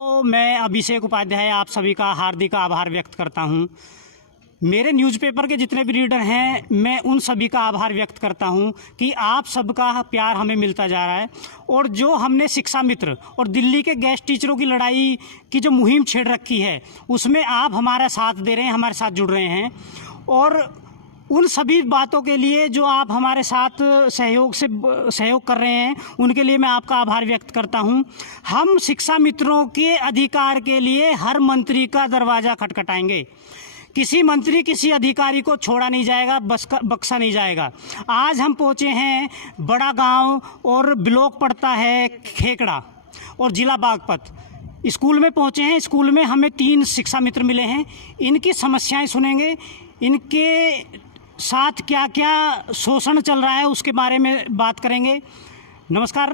तो मैं अभिषेक उपाध्याय आप सभी का हार्दिक आभार व्यक्त करता हूं। मेरे न्यूज़पेपर के जितने भी रीडर हैं, मैं उन सभी का आभार व्यक्त करता हूं कि आप सबका प्यार हमें मिलता जा रहा है। और जो हमने शिक्षा मित्र और दिल्ली के गेस्ट टीचरों की लड़ाई की जो मुहिम छेड़ रखी है, उसमें आप हमारा साथ दे रहे हैं, हमारे साथ जुड़ रहे हैं। और उन सभी बातों के लिए जो आप हमारे साथ सहयोग कर रहे हैं, उनके लिए मैं आपका आभार व्यक्त करता हूं। हम शिक्षा मित्रों के अधिकार के लिए हर मंत्री का दरवाज़ा खटखटाएंगे। किसी मंत्री किसी अधिकारी को छोड़ा नहीं जाएगा, बख्शा नहीं जाएगा। आज हम पहुंचे हैं बड़ा गांव और ब्लॉक पड़ता है खेकड़ा और ज़िला बागपत। स्कूल में पहुंचे हैं। स्कूल में हमें 3 शिक्षा मित्र मिले हैं। इनकी समस्याएं सुनेंगे, इनके साथ क्या क्या शोषण चल रहा है उसके बारे में बात करेंगे। नमस्कार।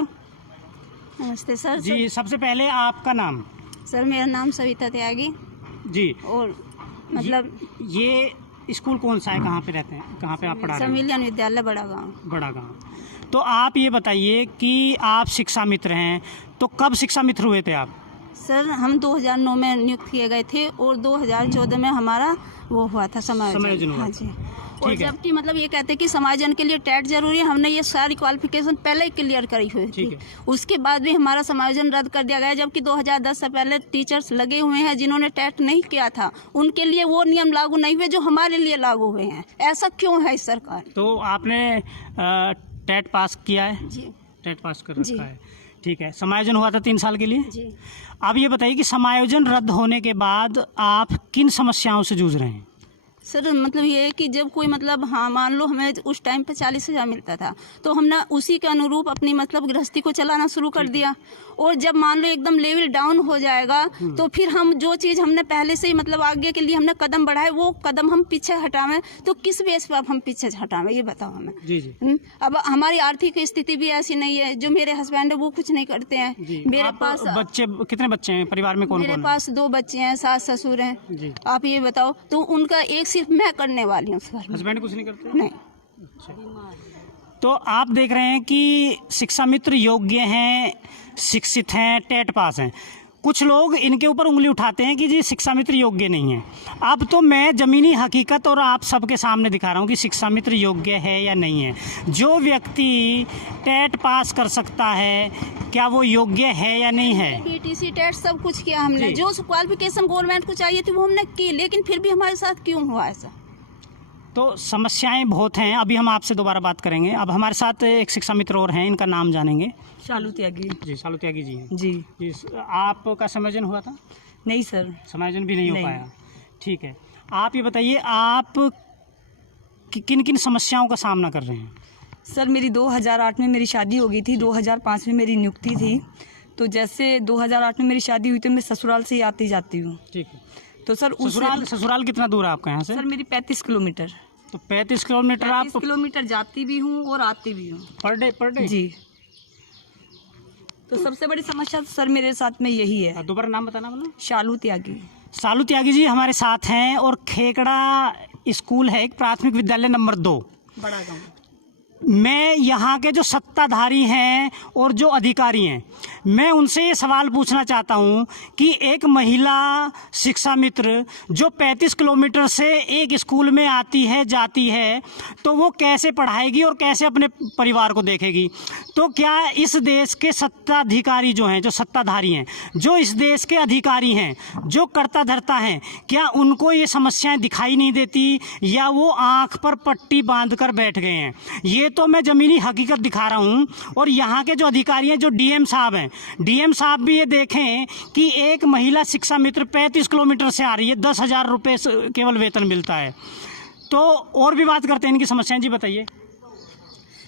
नमस्ते सर। जी, सबसे पहले आपका नाम? सर मेरा नाम सविता त्यागी जी। और मतलब ये स्कूल कौन सा है, कहाँ पे रहते हैं, कहाँ पे आप पढ़ा रहे हैं? सम्मिलन विद्यालय बड़ा गांव। बड़ा गांव। तो आप ये बताइए कि आप शिक्षा मित्र हैं, तो कब शिक्षा मित्र हुए थे आप? सर हम 2009 में नियुक्त किए गए थे और 2014 में हमारा वो हुआ था समायोजन हुआ। हाँ जी। और जबकि मतलब ये कहते हैं कि समायोजन के लिए टेट जरूरी है, हमने ये सारी क्वालिफिकेशन पहले ही क्लियर करी हुई थी। उसके बाद भी हमारा समायोजन रद्द कर दिया गया, जबकि 2010 से पहले टीचर्स लगे हुए हैं जिन्होंने टेट नहीं किया था, उनके लिए वो नियम लागू नहीं हुए जो हमारे लिए लागू हुए हैं। ऐसा क्यों है इस सरकार? तो आपने टेट पास किया है? जी, टेट पास कर रखा है। ठीक है। समायोजन हुआ था 3 साल के लिए जी। अब ये बताइए कि समायोजन रद्द होने के बाद आप किन समस्याओं से जूझ रहे हैं? सर मतलब ये है कि जब कोई मतलब हाँ मान लो हमें उस टाइम पे 40,000 मिलता था, तो हमने उसी के अनुरूप अपनी मतलब गृहस्थी को चलाना शुरू कर दिया। और जब मान लो एकदम लेवल डाउन हो जाएगा तो फिर हम जो चीज़ हमने पहले से ही मतलब आगे के लिए हमने कदम बढ़ाए, वो कदम हम पीछे हटावें, तो किस बेस पर हम पीछे हटावें ये बताओ हमें। जी जी। अब हमारी आर्थिक स्थिति भी ऐसी नहीं है, जो मेरे हस्बैंड है वो कुछ नहीं करते हैं। मेरे पास बच्चे कितने बच्चे हैं परिवार में? कौन मेरे पास 2 बच्चे हैं, सास ससुर हैं। आप ये बताओ, तो उनका एक सिर्फ मैं करने वाली हूँ। हस्बैंड कुछ नहीं करते? नहीं। तो आप देख रहे हैं कि शिक्षा मित्र योग्य हैं, शिक्षित हैं, टेट पास हैं। कुछ लोग इनके ऊपर उंगली उठाते हैं कि जी शिक्षा मित्र योग्य नहीं है। अब तो मैं ज़मीनी हकीकत और आप सबके सामने दिखा रहा हूँ कि शिक्षा मित्र योग्य है या नहीं है। जो व्यक्ति टेट पास कर सकता है, क्या वो योग्य है या नहीं है? DTC टेट सब कुछ किया हमने, जो क्वालिफिकेशन गवर्नमेंट को चाहिए थी वो हमने की, लेकिन फिर भी हमारे साथ क्यों हुआ ऐसा? तो समस्याएं बहुत हैं। अभी हम आपसे दोबारा बात करेंगे। अब हमारे साथ एक शिक्षा मित्र और हैं, इनका नाम जानेंगे। शालू त्यागी। जी, शालू त्यागी जी हैं। जी। आपका समायोजन हुआ था? नहीं सर, समायोजन भी नहीं हो पाया। ठीक है। आप ये बताइए, आप किन किन समस्याओं का सामना कर रहे हैं? सर मेरी 2008 में मेरी शादी हो गई थी, 2005 में मेरी नियुक्ति थी। तो जैसे 2008 में मेरी शादी हुई तो मैं ससुराल से ही आती जाती हूँ। ठीक है। तो सर ससुराल कितना दूर है आपका यहाँ से? सर मेरी 35 किलोमीटर। तो 35 किलोमीटर आप 35 किलोमीटर जाती भी हूँ और आती भी हूँ पर डे? जी। तो सबसे बड़ी समस्या तो सर मेरे साथ में यही है। दोबारा नाम बताना बोलो। शालू त्यागी। शालू त्यागी जी हमारे साथ हैं। और खेकड़ा स्कूल है एक प्राथमिक विद्यालय नंबर 2, बड़ा गाँव। मैं यहाँ के जो सत्ताधारी हैं और जो अधिकारी हैं, मैं उनसे ये सवाल पूछना चाहता हूँ कि एक महिला शिक्षा मित्र जो 35 किलोमीटर से एक स्कूल में आती है जाती है, तो वो कैसे पढ़ाएगी और कैसे अपने परिवार को देखेगी? तो क्या इस देश के सत्ताधिकारी जो हैं, जो सत्ताधारी हैं, जो इस देश के अधिकारी हैं, जो कर्ता धर्ता हैं, क्या उनको ये समस्याएं दिखाई नहीं देती या वो आँख पर पट्टी बांध कर बैठ गए हैं? ये तो मैं ज़मीनी हकीकत दिखा रहा हूँ। और यहाँ के जो अधिकारी हैं, जो डीएम साहब हैं, डीएम साहब भी ये देखें कि एक महिला शिक्षा मित्र 35 किलोमीटर से आ रही है, 10,000 रुपये केवल वेतन मिलता है। तो और भी बात करते हैं इनकी समस्याएं। जी बताइए।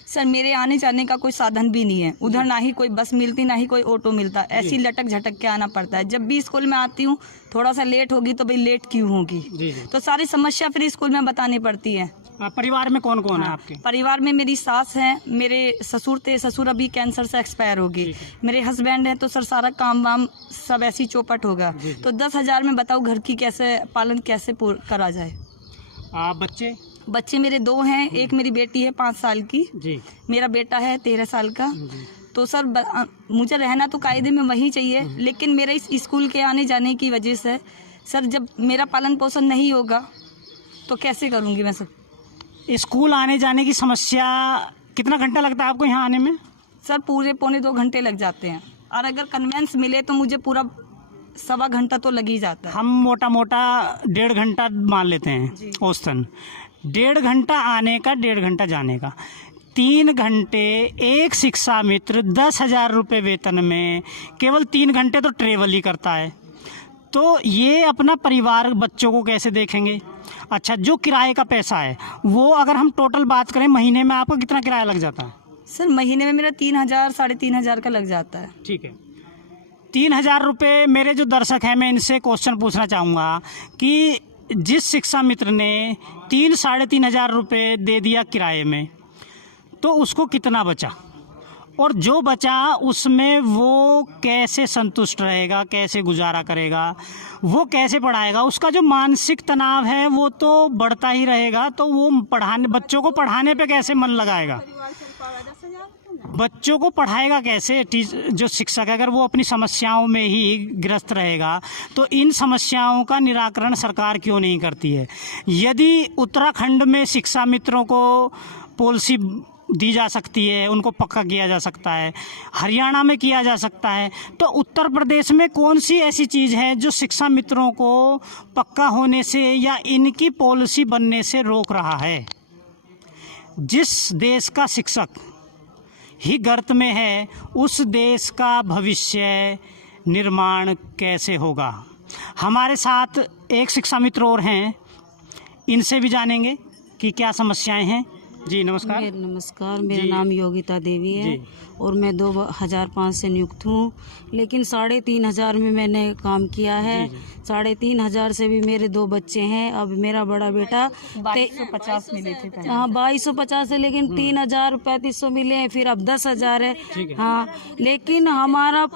सर मेरे आने जाने का कोई साधन भी नहीं है, उधर ना ही कोई बस मिलती ना ही कोई ऑटो मिलता, ऐसी लटक झटक के आना पड़ता है। जब भी स्कूल में आती हूँ थोड़ा सा लेट होगी तो भाई लेट क्यों होगी, तो सारी समस्या फिर स्कूल में बतानी पड़ती है। परिवार में कौन कौन है आपके? परिवार में मेरी सास है, मेरे ससुर थे, ससुर अभी कैंसर से एक्सपायर हो गए, मेरे हस्बैंड है, तो सर सारा काम वाम सब ऐसी चौपट होगा। तो 10,000 में बताओ घर की कैसे पालन कैसे करा जाए? बच्चे मेरे 2 हैं, एक मेरी बेटी है 5 साल की, मेरा बेटा है 13 साल का। तो सर मुझे रहना तो कायदे में वही चाहिए, लेकिन मेरे इस स्कूल के आने जाने की वजह से सर जब मेरा पालन पोषण नहीं होगा तो कैसे करूँगी मैं सर? स्कूल आने जाने की समस्या, कितना घंटा लगता है आपको यहाँ आने में? सर पूरे 1.25 घंटे लग जाते हैं, और अगर कन्वेंस मिले तो मुझे पूरा 1.25 घंटा तो लग ही जाता है। हम मोटा मोटा 1.5 घंटा मान लेते हैं औसतन। 1.5 घंटा आने का, 1.5 घंटा जाने का, 3 घंटे एक शिक्षा मित्र 10,000 रुपये वेतन में केवल 3 घंटे तो ट्रेवल ही करता है। तो ये अपना परिवार बच्चों को कैसे देखेंगे? अच्छा, जो किराए का पैसा है वो अगर हम टोटल बात करें, महीने में आपको कितना किराया लग जाता है? सर महीने में मेरा 3,000 3,500 का लग जाता है। ठीक है, 3,000 रुपये। मेरे जो दर्शक हैं, मैं इनसे क्वेश्चन पूछना चाहूँगा कि जिस शिक्षा मित्र ने 3-3,500 रुपये दे दिया किराए में, तो उसको कितना बचा, और जो बचा उसमें वो कैसे संतुष्ट रहेगा, कैसे गुजारा करेगा, वो कैसे पढ़ाएगा? उसका जो मानसिक तनाव है वो तो बढ़ता ही रहेगा। तो वो बच्चों को पढ़ाने पे कैसे मन लगाएगा? बच्चों को पढ़ाएगा कैसे? जो शिक्षक, अगर वो अपनी समस्याओं में ही ग्रस्त रहेगा तो इन समस्याओं का निराकरण सरकार क्यों नहीं करती है? यदि उत्तराखंड में शिक्षा मित्रों को पॉलिसी दी जा सकती है, उनको पक्का किया जा सकता है, हरियाणा में किया जा सकता है, तो उत्तर प्रदेश में कौन सी ऐसी चीज़ है जो शिक्षा मित्रों को पक्का होने से या इनकी पॉलिसी बनने से रोक रहा है? जिस देश का शिक्षक ही गर्त में है, उस देश का भविष्य निर्माण कैसे होगा? हमारे साथ एक शिक्षा मित्र और हैं, इनसे भी जानेंगे कि क्या समस्याएं हैं। जी नमस्कार। नमस्कार, मेरा नाम योगिता देवी है और मैं 2005 से नियुक्त हूँ, लेकिन 3,500 में मैंने काम किया है। 3,500 से भी मेरे 2 बच्चे हैं। अब मेरा बड़ा बेटा 2250 मिले थे। हाँ 2250 है, लेकिन 3,000 3500 मिले हैं, फिर अब 10,000 है। हाँ, लेकिन हमारा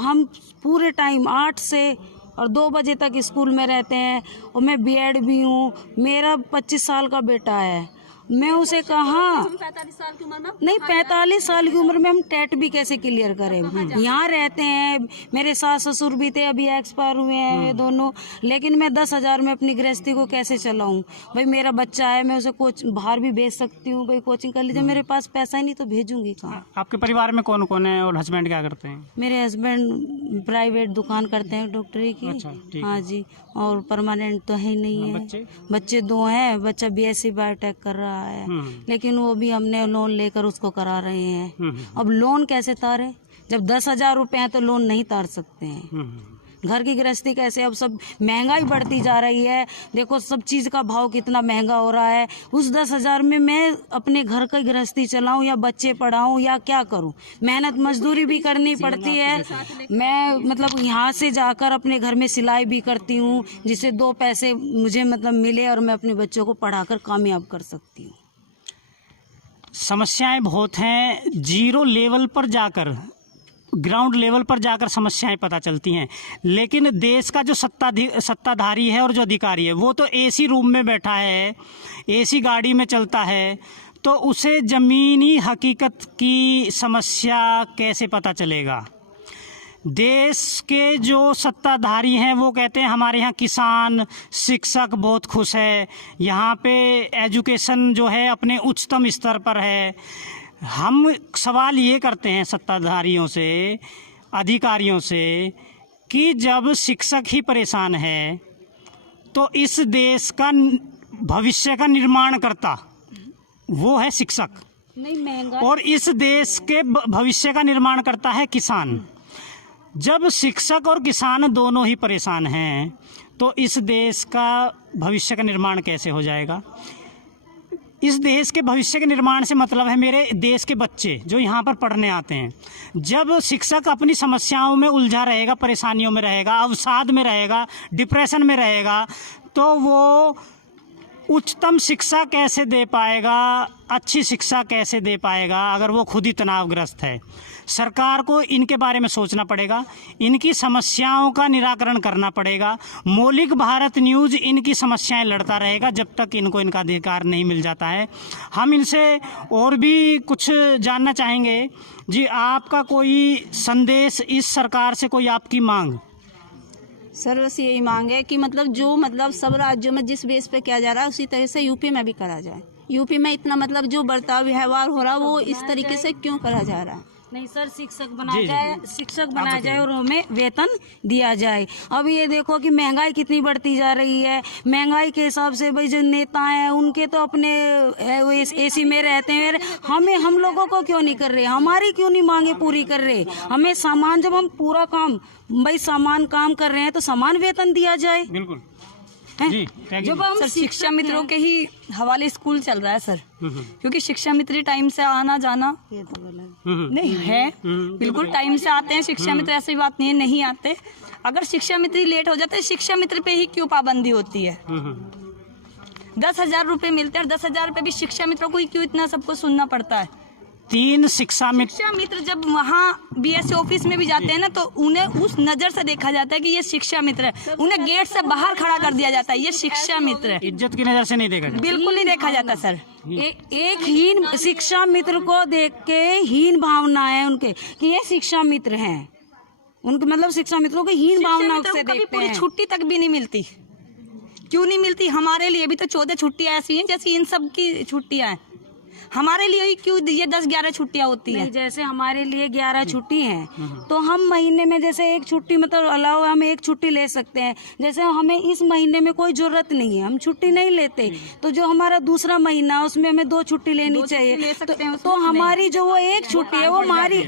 हम पूरे टाइम 8 से और 2 बजे तक स्कूल में रहते हैं, और मैं बीएड भी हूँ। मेरा 25 साल का बेटा है, मैं उसे कहाँ 45 साल की उम्र में नहीं 45 साल की उम्र में हम टेट भी कैसे क्लियर करें? यहाँ रहते हैं, मेरे सास ससुर भी थे, अभी एक्सपायर हुए हैं ये दोनों, लेकिन मैं 10,000 में अपनी गृहस्थी को कैसे चलाऊं? भाई मेरा बच्चा है, मैं उसे बाहर भी भेज सकती हूँ, भाई कोचिंग कर लीजिए, मेरे पास पैसा ही नहीं तो भेजूंगी कहाँ? आपके परिवार में कौन कौन है और हस्बैंड क्या करते हैं? मेरे हस्बैंड प्राइवेट दुकान करते हैं डॉक्टरी की। अच्छा, हाँ जी, और परमानेंट तो है नहीं है। बच्चे 2 हैं, बच्चा BSc बायोटेक कर रहा है, लेकिन वो भी हमने लोन लेकर उसको करा रहे हैं। अब लोन कैसे तारे? जब 10,000 रुपए हैं तो लोन नहीं तार सकते हैं। घर की गृहस्थी कैसे? अब सब महंगाई बढ़ती जा रही है, देखो सब चीज़ का भाव कितना महंगा हो रहा है। उस 10,000 में मैं अपने घर की गृहस्थी चलाऊं या बच्चे पढ़ाऊं या क्या करूं? मेहनत मजदूरी भी करनी पड़ती है। मैं यहाँ से जाकर अपने घर में सिलाई भी करती हूँ, जिससे 2 पैसे मुझे मिले और मैं अपने बच्चों को पढ़ाकर कामयाब कर सकती हूँ। समस्याएं बहुत हैं। जीरो लेवल पर जाकर, ग्राउंड लेवल पर जाकर समस्याएं पता चलती हैं, लेकिन देश का जो सत्ताधारी है और जो अधिकारी है वो तो एसी रूम में बैठा है, एसी गाड़ी में चलता है, तो उसे ज़मीनी हकीकत की समस्या कैसे पता चलेगा? देश के जो सत्ताधारी हैं वो कहते हैं हमारे यहाँ किसान, शिक्षक बहुत खुश है, यहाँ पे एजुकेशन जो है अपने उच्चतम स्तर पर है। हम सवाल ये करते हैं सत्ताधारियों से, अधिकारियों से, कि जब शिक्षक ही परेशान है तो इस देश का भविष्य का निर्माण करता वो है शिक्षक, और इस देश के भविष्य का निर्माण करता है किसान। जब शिक्षक और किसान दोनों ही परेशान हैं तो इस देश का भविष्य का निर्माण कैसे हो जाएगा? इस देश के भविष्य के निर्माण से मतलब है मेरे देश के बच्चे जो यहाँ पर पढ़ने आते हैं। जब शिक्षक अपनी समस्याओं में उलझा रहेगा, परेशानियों में रहेगा, अवसाद में रहेगा, डिप्रेशन में रहेगा, तो वो उच्चतम शिक्षा कैसे दे पाएगा अच्छी शिक्षा कैसे दे पाएगा अगर वो खुद ही तनावग्रस्त है। सरकार को इनके बारे में सोचना पड़ेगा, इनकी समस्याओं का निराकरण करना पड़ेगा। मौलिक भारत न्यूज़ इनकी समस्याएं लड़ता रहेगा जब तक इनको इनका अधिकार नहीं मिल जाता है। हम इनसे और भी कुछ जानना चाहेंगे। जी, आपका कोई संदेश इस सरकार से, कोई आपकी मांग? सर बस यही मांग है कि मतलब जो मतलब सब राज्यों में जिस बेस पे किया जा रहा है उसी तरह से यूपी में भी करा जाए। यूपी में इतना मतलब जो बर्ताव व्यवहार हो रहा है वो इस तरीके से क्यों करा जा रहा है? नहीं सर, शिक्षक बनाया जाए, शिक्षक बनाया जाए और हमें वेतन दिया जाए। अब ये देखो कि महंगाई कितनी बढ़ती जा रही है। महंगाई के हिसाब से भाई जो नेता हैं उनके तो अपने एसी में रहते हैं, हम लोगों को क्यों नहीं कर रहे? हमारी क्यों नहीं मांगे पूरी कर रहे? हमें सामान, जब हम पूरा काम भाई सामान काम कर रहे हैं तो समान वेतन दिया जाए। बिल्कुल जी, जब हम सर शिक्षा मित्रों के ही हवाले स्कूल चल रहा है सर, क्योंकि शिक्षा मित्र टाइम से आना जाना नहीं है, बिल्कुल टाइम से आते हैं शिक्षा मित्र, ऐसी बात नहीं है नहीं आते। अगर शिक्षा मित्र लेट हो जाते हैं, शिक्षा मित्र पे ही क्यों पाबंदी होती है? 10,000 रुपए मिलते हैं और 10,000 रुपए भी शिक्षा मित्रों को ही क्यों इतना सबको सुनना पड़ता है? 3 शिक्षा मित्र जब वहाँ बीएससी ऑफिस में भी जाते हैं ना तो उन्हें उस नजर से देखा जाता है कि ये शिक्षा मित्र है, उन्हें गेट से बाहर खड़ा कर दिया जाता है, ये शिक्षा मित्र है। इज्जत की नजर से नहीं देखा जाता, बिल्कुल नहीं देखा जाता सर। एक हीन शिक्षा मित्र को देख के हीन भावना है उनके कि ये शिक्षा मित्र हैं, उनके मतलब शिक्षा मित्रों को हीन भावना से देखते हैं। छुट्टी तक भी नहीं मिलती, क्यों नहीं मिलती? हमारे लिए भी तो 14 छुट्टियां ऐसी हैं जैसी इन सब की छुट्टियां हैं, हमारे लिए ही क्यों ये 10-11 छुट्टियां होती है? जैसे हमारे लिए 11 छुट्टी हैं तो हम महीने में जैसे एक छुट्टी मतलब अलावा हम एक छुट्टी ले सकते हैं। जैसे हमें इस महीने में कोई जरूरत नहीं है, हम छुट्टी नहीं लेते, तो जो हमारा दूसरा महीना उसमें हमें 2 छुट्टी लेनी चाहिए। तो हमारी जो वो एक छुट्टी है वो हमारी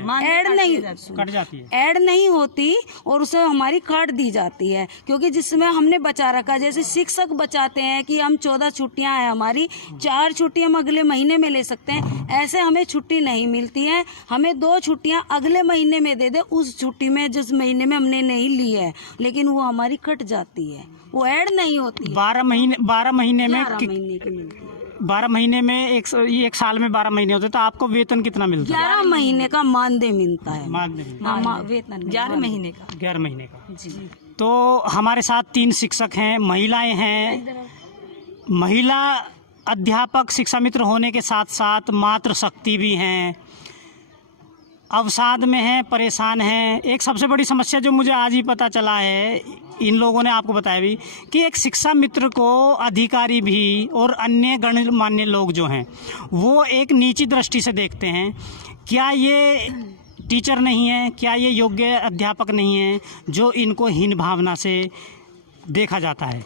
ऐड नहीं होती और उसे हमारी काट दी जाती है, क्योंकि जिसमें हमने बचा रखा। जैसे शिक्षक बचाते हैं कि हम 14 छुट्टियां हैं हमारी, 4 छुट्टी हम अगले महीने में ले सकते हैं, ऐसे हमें छुट्टी नहीं मिलती है। हमें 2 छुट्टियां अगले महीने में दे दे, उस छुट्टी में जिस महीने में हमने नहीं ली है, लेकिन वो हमारी कट जाती है, वो ऐड नहीं होती। 12 महीने में 12 महीने की मिलती है। 12 महीने में एक साल में 12 महीने होते, तो आपको वेतन कितना मिलता है? 11 महीने का मानदेय मिलता है। वेतन 11 महीने का। 11 महीने का जी। तो हमारे साथ 3 शिक्षक हैं, महिलाएं हैं। महिला अध्यापक शिक्षा मित्र होने के साथ साथ मातृशक्ति भी हैं, अवसाद में हैं, परेशान हैं। एक सबसे बड़ी समस्या जो मुझे आज ही पता चला है, इन लोगों ने आपको बताया भी, कि एक शिक्षा मित्र को अधिकारी भी और अन्य गणमान्य लोग जो हैं वो एक नीची दृष्टि से देखते हैं। क्या ये टीचर नहीं है, क्या ये योग्य अध्यापक नहीं है जो इनको हीन भावना से देखा जाता है?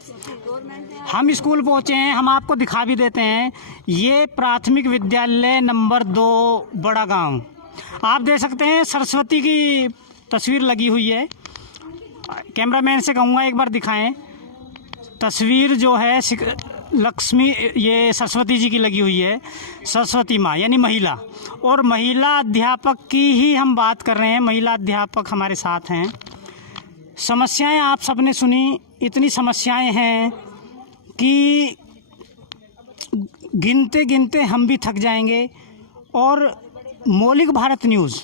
हम स्कूल पहुँचे हैं, हम आपको दिखा भी देते हैं। ये प्राथमिक विद्यालय नंबर 2 बड़ा गांव, आप देख सकते हैं सरस्वती की तस्वीर लगी हुई है। कैमरामैन से कहूँगा एक बार दिखाएं तस्वीर, जो है लक्ष्मी, ये सरस्वती जी की लगी हुई है, सरस्वती माँ यानी महिला। और महिला अध्यापक की ही हम बात कर रहे हैं, महिला अध्यापक हमारे साथ हैं। समस्याएं आप सबने सुनी, इतनी समस्याएं हैं कि गिनते गिनते हम भी थक जाएंगे। और मौलिक भारत न्यूज़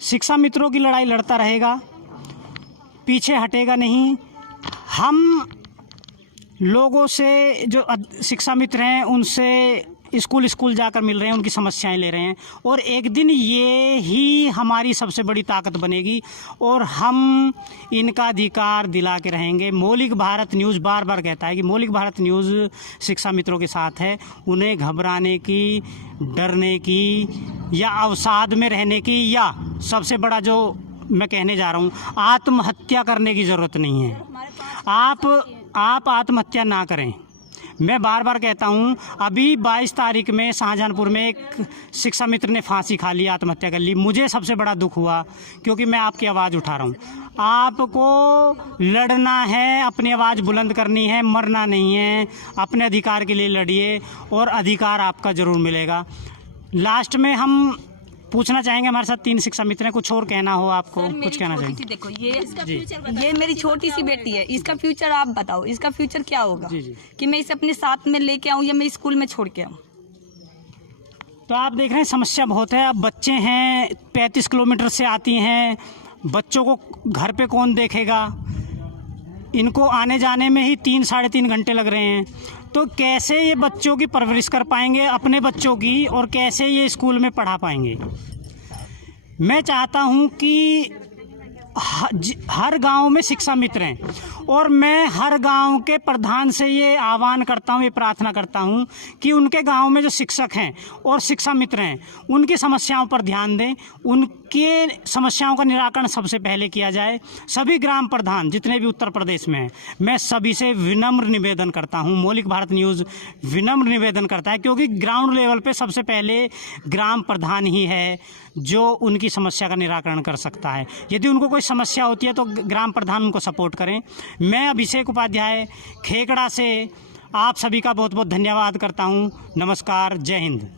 शिक्षा मित्रों की लड़ाई लड़ता रहेगा, पीछे हटेगा नहीं। हम लोगों से, जो शिक्षा मित्र हैं, उनसे स्कूल जाकर मिल रहे हैं, उनकी समस्याएं ले रहे हैं, और एक दिन ये ही हमारी सबसे बड़ी ताकत बनेगी और हम इनका अधिकार दिला के रहेंगे। मौलिक भारत न्यूज़ बार बार कहता है कि मौलिक भारत न्यूज़ शिक्षा मित्रों के साथ है। उन्हें घबराने की, डरने की या अवसाद में रहने की, या सबसे बड़ा जो मैं कहने जा रहा हूँ, आत्महत्या करने की ज़रूरत नहीं है। आप आत्महत्या ना करें। मैं बार बार कहता हूँ, अभी 22 तारीख में शाहजहांपुर में एक शिक्षा मित्र ने फांसी खा ली, आत्महत्या कर ली। मुझे सबसे बड़ा दुख हुआ, क्योंकि मैं आपकी आवाज़ उठा रहा हूँ। आपको लड़ना है, अपनी आवाज़ बुलंद करनी है, मरना नहीं है। अपने अधिकार के लिए लड़िए और अधिकार आपका ज़रूर मिलेगा। लास्ट में हम पूछना चाहेंगे, हमारे साथ 3 शिक्षा मित्र हैं, कुछ और कहना हो आपको? कुछ कहना चाहिए? देखो ये मेरी छोटी सी बेटी है, इसका फ्यूचर आप बताओ, इसका फ्यूचर क्या होगा? जी। कि मैं इसे अपने साथ में लेके आऊँ या मैं स्कूल में छोड़ के आऊँ? तो आप देख रहे हैं समस्या बहुत है। अब बच्चे हैं 35 किलोमीटर से आती हैं, बच्चों को घर पे कौन देखेगा, इनको आने जाने में ही 3-3.5 घंटे लग रहे हैं। तो कैसे ये बच्चों की परवरिश कर पाएंगे अपने बच्चों की, और कैसे ये स्कूल में पढ़ा पाएंगे। मैं चाहता हूँ कि हर गांव में शिक्षा मित्र हैं, और मैं हर गांव के प्रधान से ये आह्वान करता हूँ, ये प्रार्थना करता हूँ कि उनके गांव में जो शिक्षक हैं और शिक्षा मित्र हैं उनकी समस्याओं पर ध्यान दें, उनके समस्याओं का निराकरण सबसे पहले किया जाए। सभी ग्राम प्रधान जितने भी उत्तर प्रदेश में हैं, मैं सभी से विनम्र निवेदन करता हूँ, मौलिक भारत न्यूज़ विनम्र निवेदन करता है, क्योंकि ग्राउंड लेवल पे सबसे पहले ग्राम प्रधान ही है जो उनकी समस्या का निराकरण कर सकता है। यदि उनको कोई समस्या होती है तो ग्राम प्रधान उनको सपोर्ट करें। मैं अभिषेक उपाध्याय खेकड़ा से आप सभी का बहुत बहुत धन्यवाद करता हूँ। नमस्कार, जय हिंद।